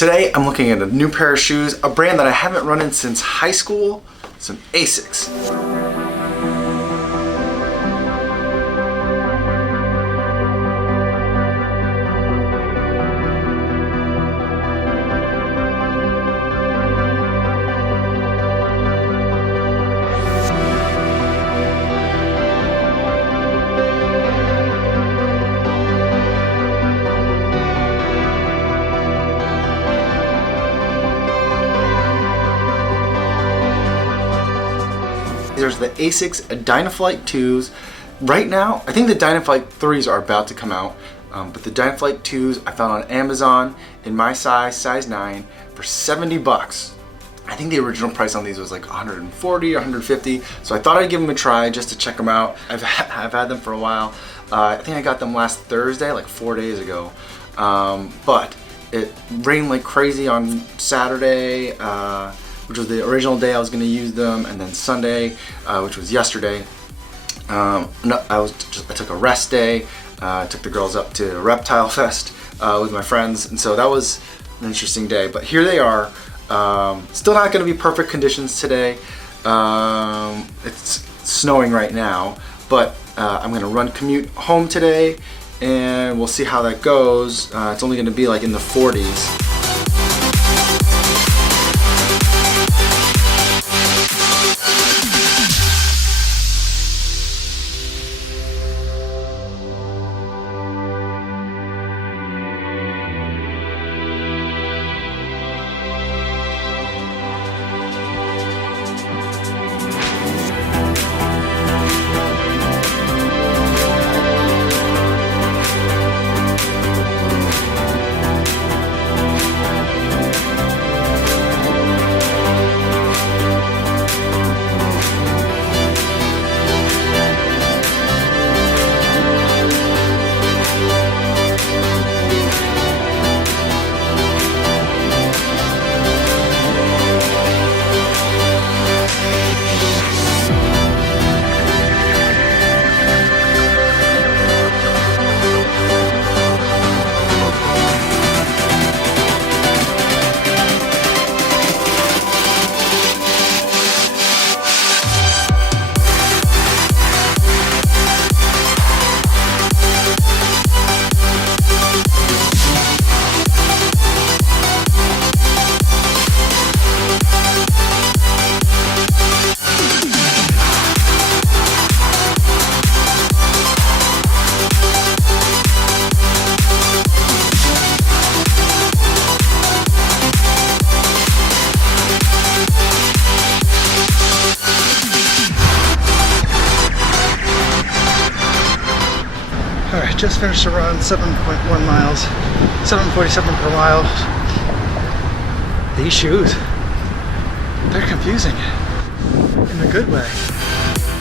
Today I'm looking at a new pair of shoes, a brand that I haven't run in since high school, some Asics. There's the Asics Dynaflyte 2s. Right now, I think the Dynaflyte 3s are about to come out, but the Dynaflyte 2s I found on Amazon in my size 9, for 70 bucks. I think the original price on these was like 140 or 150, so I thought I'd give them a try just to check them out. I've had them for a while. I think I got them last Thursday, like 4 days ago, but it rained like crazy on Saturday, which was the original day I was going to use them, and then Sunday, which was yesterday, I took a rest day. I took the girls up to Reptile Fest with my friends, and so that was an interesting day. But here they are. Still not going to be perfect conditions today. It's snowing right now, but I'm going to commute home today, and we'll see how that goes. It's only going to be like in the 40s. Alright, just finished a run, 7.1 miles, 7:47 per mile. These shoes, they're confusing in a good way.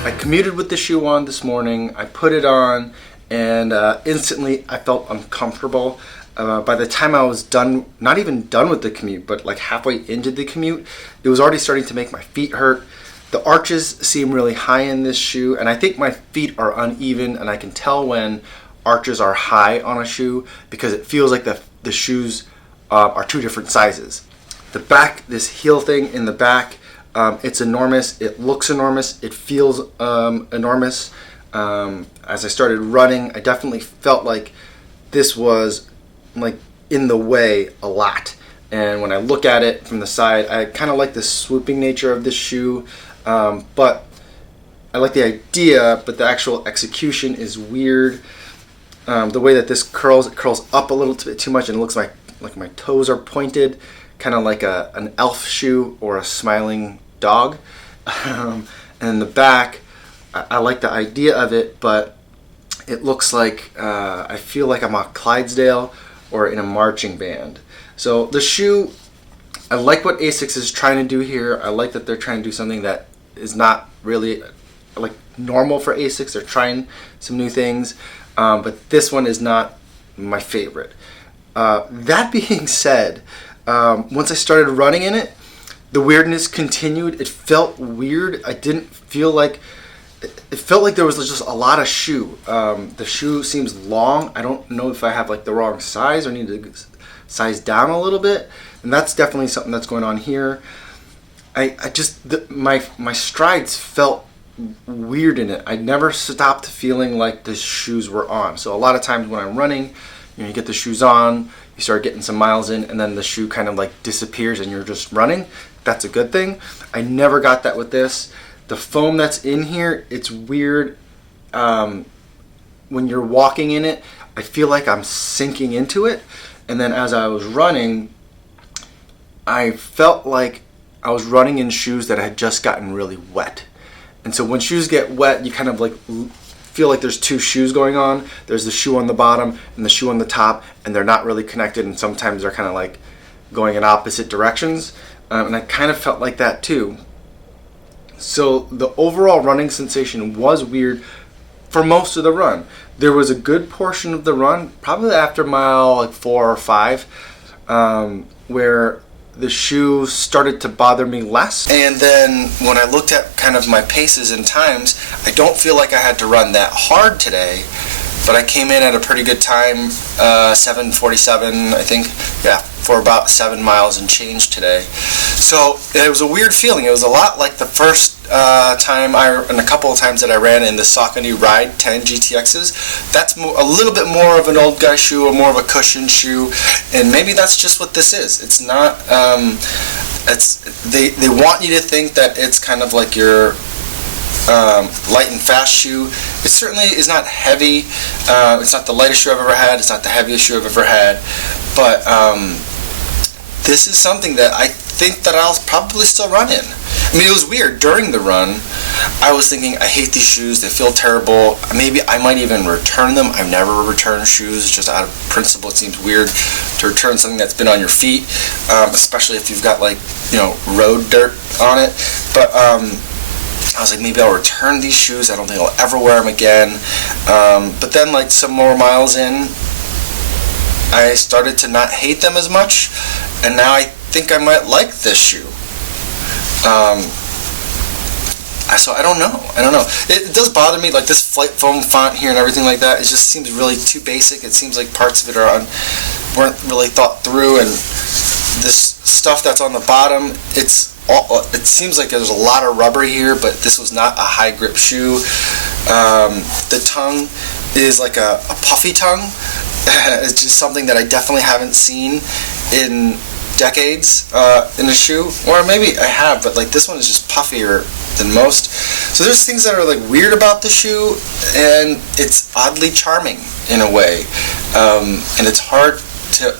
I commuted with the shoe on this morning. I put it on, and instantly I felt uncomfortable. By the time I was done, not even done with the commute, but like halfway into the commute, it was already starting to make my feet hurt. The arches seem really high in this shoe, and I think my feet are uneven, and I can tell when arches are high on a shoe because it feels like the shoes are two different sizes. The back, this heel thing in the back, it's enormous. It looks enormous. It feels enormous. As I started running, I definitely felt like this was like in the way a lot. And when I look at it from the side, I kind of like the swooping nature of this shoe. But I like the idea, but the actual execution is weird. The way that this curls, it curls up a little bit too much, and it looks like my toes are pointed, kind of like an elf shoe or a smiling dog. And in the back, I like the idea of it, but it looks like I feel like I'm on Clydesdale or in a marching band. So the shoe, I like what Asics is trying to do here. I like that they're trying to do something that is not really like normal for Asics. They're trying some new things, but this one is not my favorite. That being said, once I started running in it, the weirdness continued. It felt weird. I didn't feel like, it felt like there was just a lot of shoe. The shoe seems long. I don't know if I have like the wrong size or need to size down a little bit, and that's definitely something that's going on here. My strides felt weird in it. I never stopped feeling like the shoes were on. So a lot of times when I'm running, you get the shoes on, you start getting some miles in, and then the shoe kind of like disappears and you're just running. That's a good thing. I never got that with this. The foam that's in here, it's weird. When you're walking in it, I feel like I'm sinking into it. And then as I was running, I felt like I was running in shoes that had just gotten really wet. And so when shoes get wet, you kind of like feel like there's two shoes going on. There's the shoe on the bottom and the shoe on the top, and they're not really connected, and sometimes they're kind of like going in opposite directions. And I kind of felt like that too. So the overall running sensation was weird for most of the run. There was a good portion of the run, probably after mile like 4 or 5, where the shoe started to bother me less. And then when I looked at kind of my paces and times, I don't feel like I had to run that hard today, but I came in at a pretty good time, 7:47, I think, yeah, for about 7 miles and change today. So it was a weird feeling. It was a lot like the first time and a couple of times that I ran in the Saucony Ride 10 GTXs. That's a little bit more of an old guy shoe, or more of a cushion shoe, and maybe that's just what this is. It's not. They want you to think that it's kind of like your light and fast shoe. It certainly is not heavy. It's not the lightest shoe I've ever had. It's not the heaviest shoe I've ever had. But this is something that I think that I'll probably still run in. I mean, it was weird. During the run, I was thinking, I hate these shoes. They feel terrible. Maybe I might even return them. I've never returned shoes. Just out of principle, it seems weird to return something that's been on your feet, especially if you've got, like, road dirt on it. But I was like, maybe I'll return these shoes. I don't think I'll ever wear them again. But then, like, some more miles in, I started to not hate them as much, and now I think I might like this shoe. So I don't know. It does bother me, like this flight foam font here and everything like that. It just seems really too basic. It seems like parts of it weren't really thought through, and this stuff that's on the bottom, it seems like there's a lot of rubber here, but this was not a high grip shoe. The tongue is like a puffy tongue. It's just something that I definitely haven't seen in decades in a shoe, or maybe I have, but like this one is just puffier than most. So there's things that are like weird about the shoe, and it's oddly charming in a way, and it's hard to.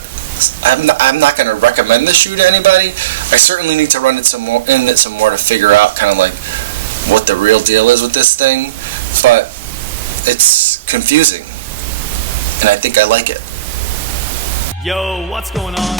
I'm not going to recommend this shoe to anybody. I certainly need to run it some more to figure out kind of like what the real deal is with this thing, but it's confusing, and I think I like it. Yo, what's going on?